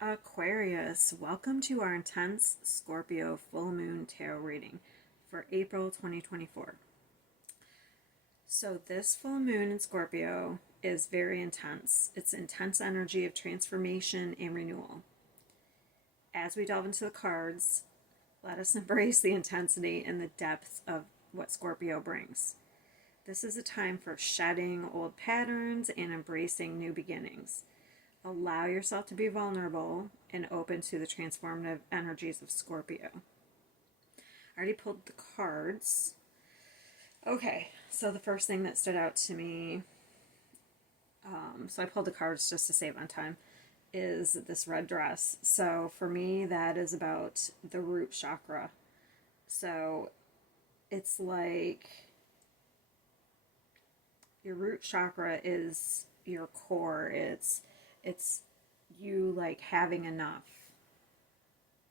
Aquarius, welcome to our intense Scorpio Full Moon Tarot reading for April 2024. So, this full moon in Scorpio is very intense. It's intense energy of transformation and renewal. As we delve into the cards, let us embrace the intensity and the depth of what Scorpio brings. This is a time for shedding old patterns and embracing new beginnings. Allow yourself to be vulnerable and open to the transformative energies of Scorpio. I already pulled the cards. Okay, so the first thing that stood out to me, so I pulled the cards just to save on time, is this red dress. So for me, that is about the root chakra. So it's like your root chakra is your core. It's you like having enough.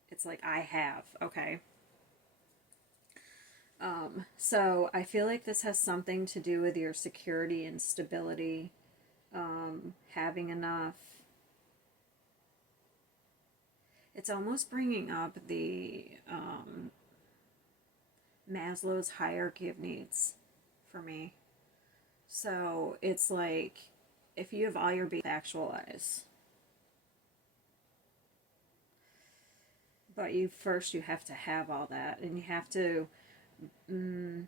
It's like I have, okay? So I feel like this has something to do with your security and stability, having enough. It's almost bringing up the Maslow's hierarchy of needs for me. So it's like if you have all your basic actualize, but you have to have all that, and you have to you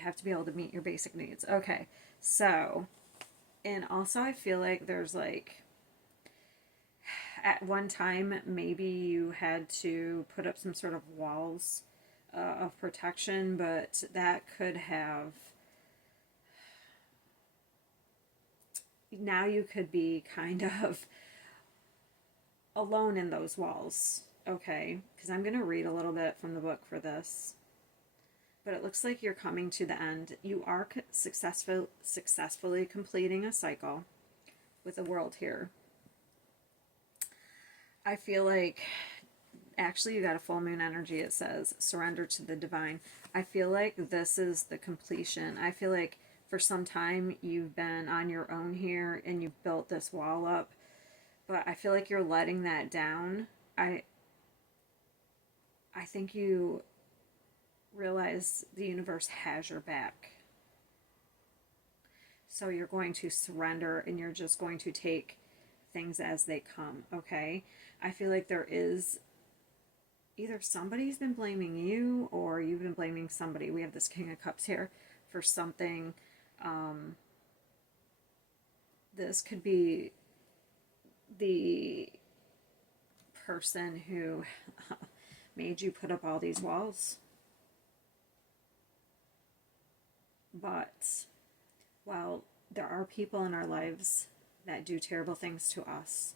have to be able to meet your basic needs. Okay, so, and also I feel like there's like, at one time, maybe you had to put up some sort of walls of protection, but that could have, now you could be kind of alone in those walls. Okay, because I'm going to read a little bit from the book for this. But it looks like you're coming to the end. You are successfully completing a cycle with the world here. I feel like, actually, you got a full moon energy. It says surrender to the divine. I feel like this is the completion. I feel like for some time you've been on your own here and you've built this wall up, but I feel like you're letting that down. I think you realize the universe has your back. So you're going to surrender and you're just going to take things as they come, okay? I feel like there is either somebody's been blaming you or you've been blaming somebody. We have this King of Cups here for something. This could be the person who made you put up all these walls. But, well, there are people in our lives that do terrible things to us.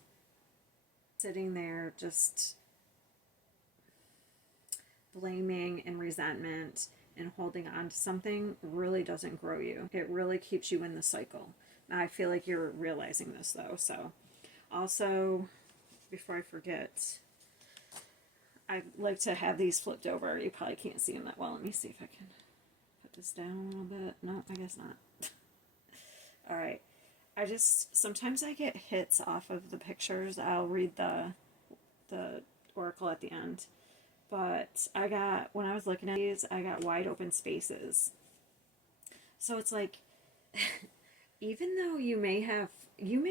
Sitting there just blaming and resentment and holding on to something really doesn't grow you. It really keeps you in the cycle. I feel like you're realizing this though. So, also, before I forget, I like to have these flipped over. You probably can't see them that well. Let me see if I can put this down a little bit. No, I guess not. All right. Sometimes I get hits off of the pictures. I'll read the oracle at the end. But when I was looking at these, I got wide open spaces. So it's like, even though you may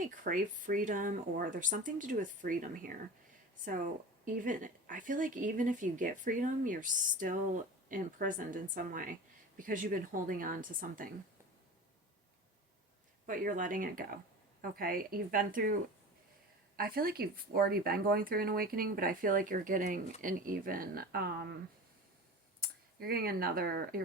crave freedom, or there's something to do with freedom here. So I feel like even if you get freedom, you're still imprisoned in some way because you've been holding on to something. But you're letting it go. Okay? I feel like you've already been going through an awakening, but I feel like you're getting you're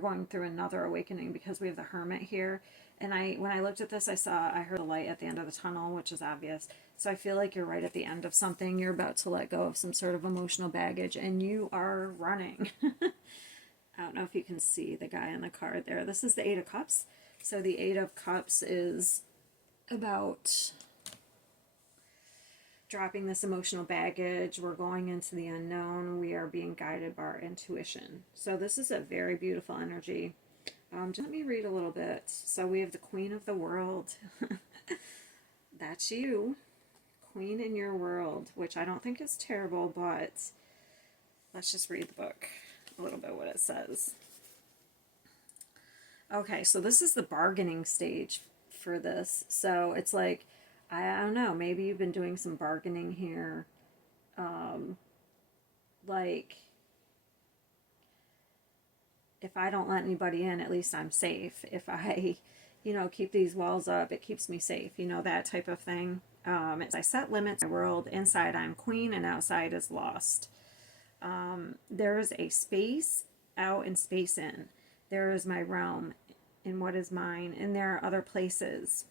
going through another awakening because we have the Hermit here. And when I looked at this, I heard a light at the end of the tunnel, which is obvious. So I feel like you're right at the end of something. You're about to let go of some sort of emotional baggage, and you are running. I don't know if you can see the guy on the card there. This is the Eight of Cups. So the Eight of Cups is about dropping this emotional baggage. We're going into the unknown. We are being guided by our intuition. So this is a very beautiful energy. Just let me read a little bit. So we have the Queen of the World. That's you. Queen in your world, which I don't think is terrible, but let's just read the book a little bit what it says. Okay, so this is the bargaining stage for this. So it's like, I don't know, maybe you've been doing some bargaining here. Like, if I don't let anybody in, at least I'm safe. If I, keep these walls up, it keeps me safe, that type of thing. I set limits in my world. Inside I'm queen and outside is lost. There is a space out and space in. There is my realm and what is mine, and there are other places.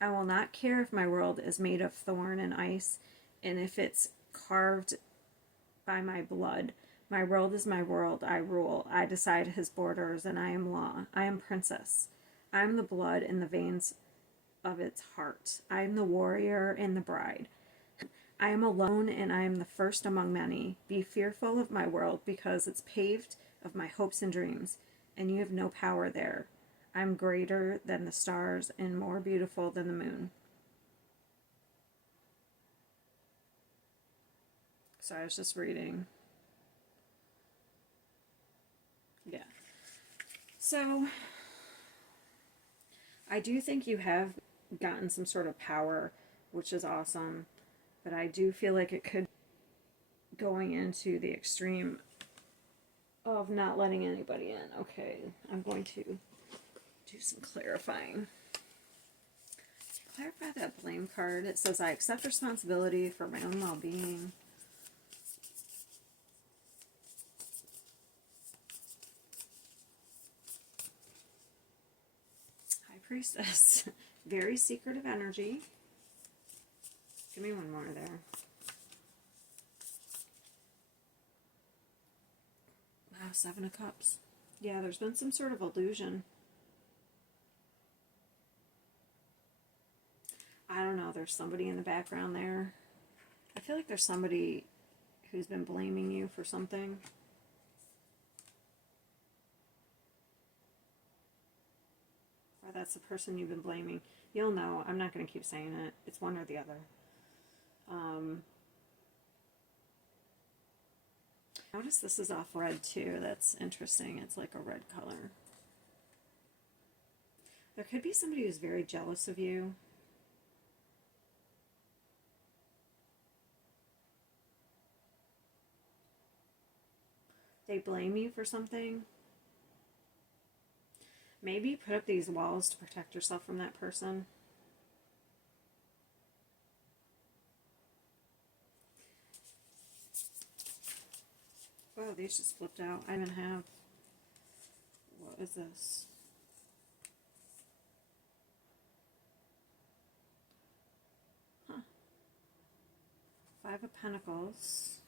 I will not care if my world is made of thorn and ice, and if it's carved by my blood. My world is my world. I rule. I decide his borders, and I am law. I am princess. I am the blood in the veins of its heart. I am the warrior and the bride. I am alone, and I am the first among many. Be fearful of my world, because it's paved of my hopes and dreams, and you have no power there. I'm greater than the stars and more beautiful than the moon. So I was just reading. Yeah. So I do think you have gotten some sort of power, which is awesome. But I do feel like it could going into the extreme of not letting anybody in. Okay, I'm going to do some clarifying. Clarify that blame card. It says, I accept responsibility for my own well-being. High Priestess. Very secretive energy. Give me one more there. Wow, Seven of Cups. Yeah, there's been some sort of illusion. I don't know, there's somebody in the background there. I feel like there's somebody who's been blaming you for something. Or that's the person you've been blaming. You'll know. I'm not going to keep saying it. It's one or the other. Notice this is off red too. That's interesting. It's like a red color. There could be somebody who's very jealous of you. They blame you for something. Maybe put up these walls to protect yourself from that person. Oh, these just flipped out. I even have... What is this? Huh. Five of Pentacles.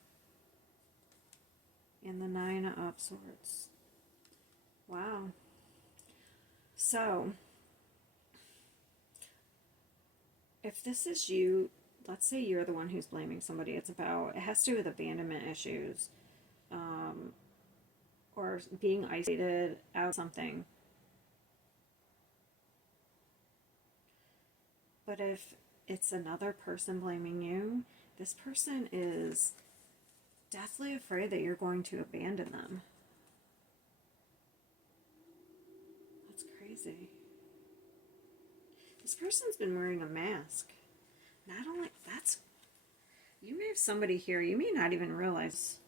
And the Nine of Swords. Wow. So, if this is you, let's say you're the one who's blaming somebody, it has to do with abandonment issues, or being isolated out of something. But if it's another person blaming you, this person is deathly afraid that you're going to abandon them. That's crazy. This person's been wearing a mask. Not only, you may have somebody here, you may not even realize.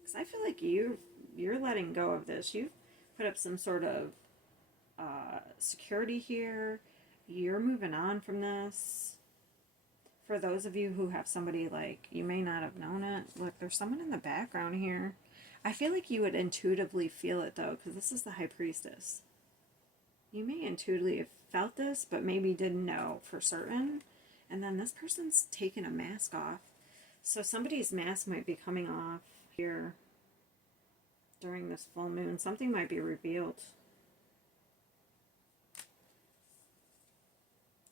Because I feel like you're letting go of this. You've put up some sort of security here. You're moving on from this. For those of you who have somebody, like, you may not have known it. Look, there's someone in the background here. I feel like you would intuitively feel it, though, because this is the High Priestess. You may intuitively have felt this, but maybe didn't know for certain. And then this person's taking a mask off. So somebody's mask might be coming off here during this full moon. Something might be revealed.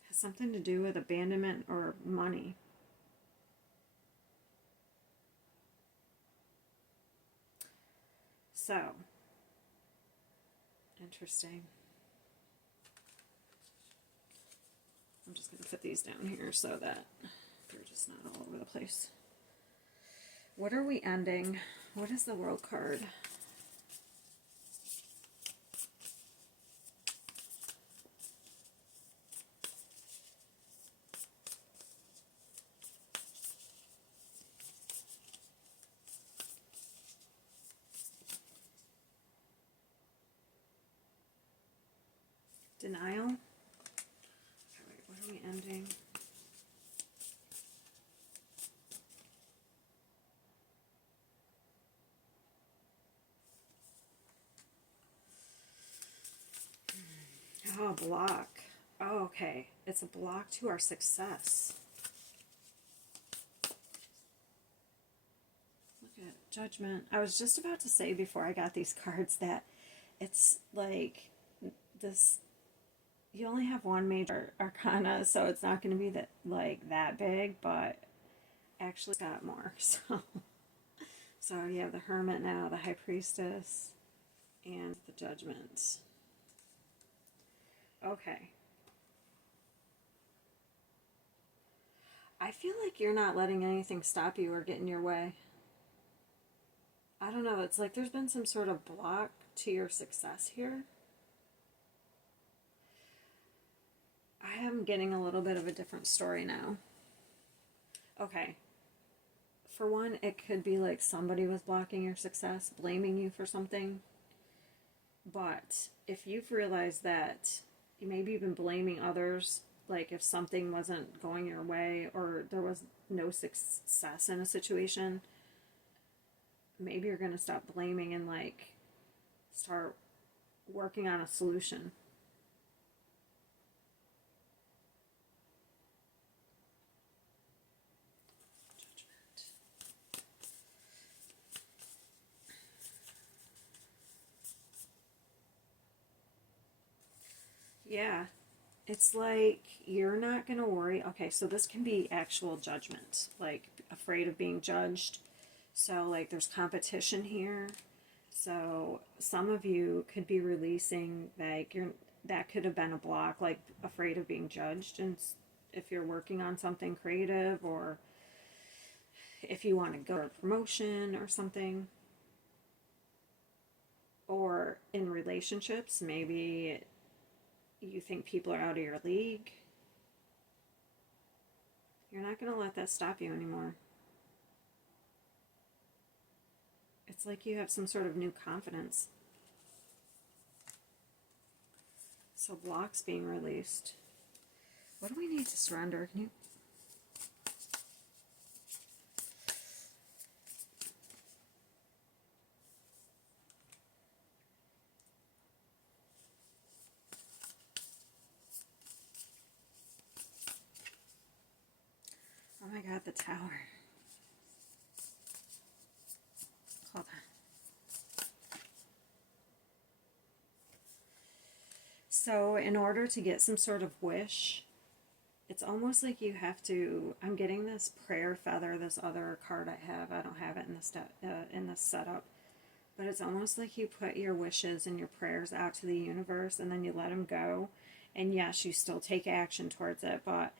Has something to do with abandonment or money. So, interesting. I'm just going to put these down here so that they're just not all over the place. What are we ending? What is the World card? Denial. All right, what are we ending? Oh, block. Oh, okay. It's a block to our success. Look at Judgment. I was just about to say before I got these cards that it's like this, you only have one major arcana, so it's not going to be that big, but actually it's got more. So you have the Hermit now, the High Priestess, and the Judgment. Okay. I feel like you're not letting anything stop you or get in your way. I don't know, it's like there's been some sort of block to your success here. I am getting a little bit of a different story now. Okay. For one, it could be like somebody was blocking your success, blaming you for something. But if you've realized that maybe you've been blaming others, like if something wasn't going your way or there was no success in a situation, maybe you're going to stop blaming and like start working on a solution. Yeah, it's like you're not going to worry. Okay, so this can be actual judgment, like afraid of being judged. So, like, there's competition here. So, some of you could be releasing, like, that could have been a block, like, afraid of being judged. And if you're working on something creative or if you want to go for a promotion or something, or in relationships, maybe you think people are out of your league. You're not going to let that stop you anymore. It's like you have some sort of new confidence. So blocks being released. What do we need to surrender? Can you... Oh my God, the Tower. Hold on. So in order to get some sort of wish, it's almost like you have to, I'm getting this prayer feather, this other card I have. I don't have it in this setup. But it's almost like you put your wishes and your prayers out to the universe and then you let them go. And yes, you still take action towards it, but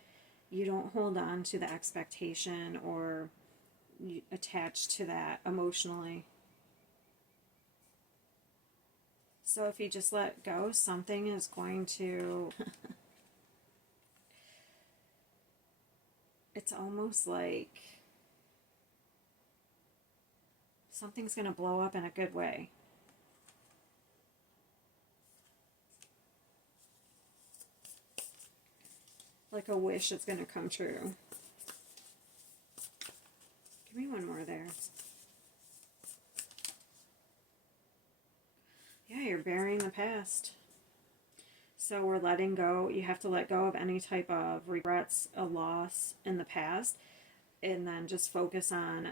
you don't hold on to the expectation or you attach to that emotionally. So if you just let go, something is going to... It's almost like something's going to blow up in a good way. Like a wish that's going to come true. Give me one more there. Yeah, you're burying the past. So we're letting go. You have to let go of any type of regrets, a loss in the past, and then just focus on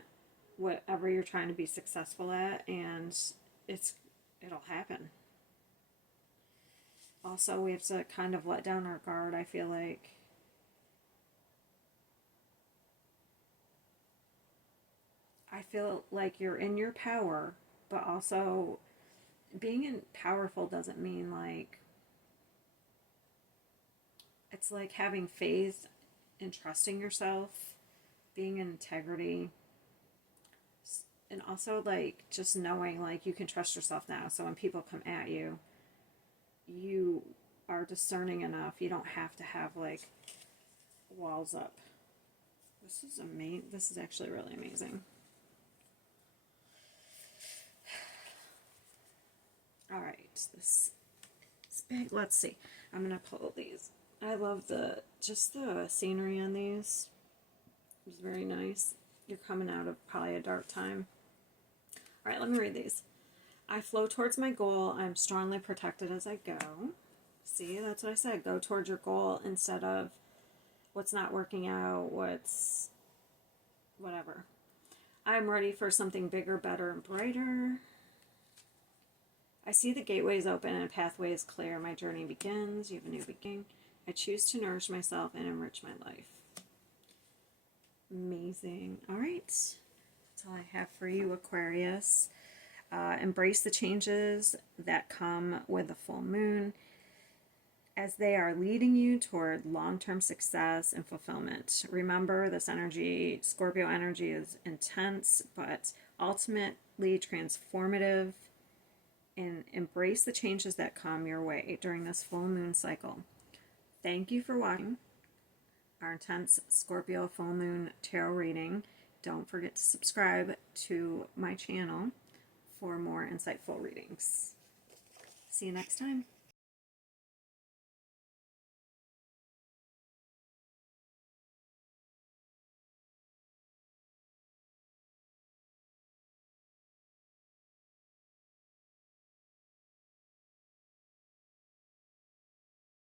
whatever you're trying to be successful at, and it'll happen. Also, we have to kind of let down our guard, I feel like. I feel like you're in your power, but also being powerful doesn't mean like It's like having faith and trusting yourself, being in integrity, and also like just knowing like you can trust yourself now. So when people come at you, you are discerning enough. You don't have to have like walls up. This is amazing. This is actually really amazing. All right, this is big. Let's see. I'm gonna pull these. I love the scenery on these. It's very nice. You're coming out of probably a dark time. All right, let me read these. I flow towards my goal. I'm strongly protected as I go. See, that's what I said. Go towards your goal instead of what's not working out, what's whatever. I'm ready for something bigger, better, and brighter. I see the gateways open and a pathway is clear. My journey begins. You have a new beginning. I choose to nourish myself and enrich my life. Amazing. All right. That's all I have for you, Aquarius. Embrace the changes that come with the full moon as they are leading you toward long-term success and fulfillment. Remember, this energy, Scorpio energy, is intense, but ultimately transformative. And embrace the changes that come your way during this full moon cycle. Thank you for watching our intense Scorpio full moon tarot reading. Don't forget to subscribe to my channel for more insightful readings. See you next time.